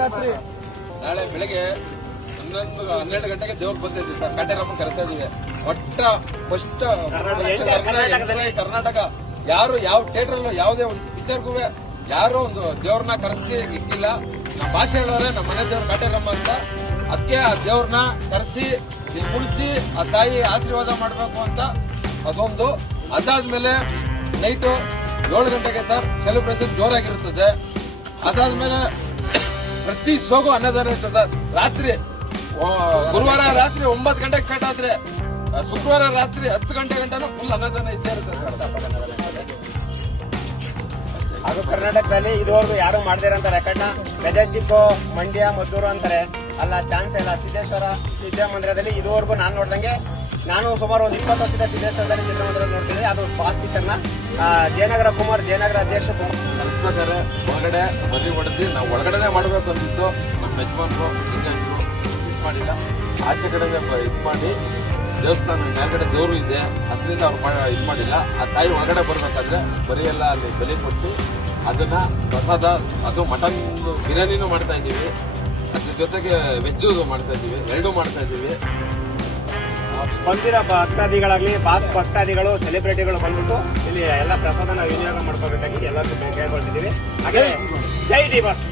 ರಾತ್ರಿ ನಾಳೆ ಬೆಳಗ್ಗೆ 12 ಗಂಟೆಗೆ ದೇವ್ರು ಬಂದಿದ್ದೀವಿ ಸರ್. ಕಟ್ಟೆರಮ್ಮ ಕರೆಸ್ತಾ ಇದೀವಿ. ಫಸ್ಟ್ ಕರ್ನಾಟಕ ಯಾರು ಯಾವ ಥಿಯೇಟರ್ ಅಲ್ಲೂ ಯಾವುದೇ ಒಂದು ಪಿಕ್ಚರ್ಗೂ ಯಾರು ಒಂದು ದೇವ್ರನ್ನ ಕರೆಸಿ ಇಕ್ಕಿಲ್ಲ. ನಮ್ಮ ಭಾಷೆ ಹೇಳೋರೆ ನಮ್ಮ ಮನೆ ದೇವ್ರು ಕಟ್ಟೆರಮ್ಮ ಅಂತ. ಅದಕ್ಕೆ ಆ ದೇವ್ರನ್ನ ಕರೆಸಿ ಇಲ್ಲಿ ಕುಳಿಸಿ ಆ ತಾಯಿ ಆಶೀರ್ವಾದ ಮಾಡಬೇಕು ಅಂತ ಅದೊಂದು. ಅದಾದ್ಮೇಲೆ ನೈಟು 7 ಗಂಟೆಗೆ ಸರ್ ಸೆಲೆಬ್ರೇಷನ್ ಜೋರಾಗಿರುತ್ತದೆ. ಅದಾದ್ಮೇಲೆ ಪ್ರತಿ ಶೋಗೂ ಅನ್ನದಾನ ಇರ್ತದೆ. ರಾತ್ರಿ ಗುರುವಾರ ರಾತ್ರಿ 9 ಗಂಟೆಗೆ ಸ್ಟಾರ್ಟ್ ಆದ್ರೆ ಶುಕ್ರವಾರ ರಾತ್ರಿ 10 ಗಂಟೆ ಗಂಟನೂ ಫುಲ್ ಅನ್ನದಾನ ಇದ್ದೇ ಇರ್ತದೆ. ಅದು ಕರ್ನಾಟಕದಲ್ಲಿ ಇದುವರೆಗೂ ಯಾರು ಮಾಡದಿರಂತ ರೆಕಾರ್ಡ್ನ ಮೆಜೆಸ್ಟಿಕ್, ಮಂಡ್ಯ, ಮದ್ದೂರು ಅಂತಾರೆ. ಅಲ್ಲ, ಚಾನ್ಸ್ ಇಲ್ಲ. ಸಿದ್ದೇಶ್ವರ ವಿದ್ಯಾಮಂದಿರದಲ್ಲಿ ಇದುವರೆಗೂ ನಾನು ನೋಡ್ದಂಗೆ, ನಾನು ಸುಮಾರು ಒಂದು 20 ವರ್ಷದ ಸಿದ್ದೇಶ್ವರದಲ್ಲಿ ಚಿತ್ರಮಂದಿರದಲ್ಲಿ ನೋಡ್ತಿದ್ದೆ. ಅದು ಫಾಸ್ಟ್ ಪಿಕ್ಚರ್ನ ಜಯನಗರ ಅಧ್ಯಕ್ಷ ಕುಮಾರ್ ಹೊರಗಡೆ ಮರಿ ಹೊಡೆದು ನಾವು ಒಳಗಡೆ ಮಾಡಬೇಕು ಅಂತಿತ್ತು. ನಮ್ಮ ಯಜಮಾನ್ರು ಇದು ಮಾಡಿಲ್ಲ. ಆಚೆ ಕಡೆ ಇದು ಮಾಡಿ ದೇವಸ್ಥಾನ ಮೇಲ್ಗಡೆ ದೇವರು ಇದೆ, ಅದರಿಂದ ಅವ್ರು ಇದು ಮಾಡಿಲ್ಲ. ಆ ತಾಯಿ ಹೊರಗಡೆ ಬರ್ಬೇಕಾದ್ರೆ ಬರೀ ಎಲ್ಲ ಅಲ್ಲಿ ಬೆಲೆ ಕೊಟ್ಟು ಅದನ್ನ ಪ್ರಸಾದ, ಅದು ಮಟನ್ ಬಿರಿಯಾನಿನೂ ಮಾಡ್ತಾ ಇದ್ದೀವಿ, ಅದ್ರ ಜೊತೆಗೆ ವೆಜ್ಜು ಮಾಡ್ತಾ ಇದ್ದೀವಿ, ಎರಡೂ ಮಾಡ್ತಾ ಇದ್ದೀವಿ. ಬಂದಿರೋ ಭಕ್ತಾದಿಗಳಾಗ್ಲಿ, ಭಕ್ತಾದಿಗಳು, ಸೆಲೆಬ್ರಿಟಿಗಳು ಬಂದ್ಬಿಟ್ಟು ಇಲ್ಲಿ ಎಲ್ಲ ಪ್ರಸಾದನ ವಿನಿಯೋಗ ಮಾಡ್ಕೋಬೇಕಾಗಿ ಎಲ್ಲರಿಗೂ ಕೇಳ್ಕೊಳ್ತಿದ್ದೀವಿ. ಹಾಗೆ ಜೈ ಡಿ ಬಾಸ್.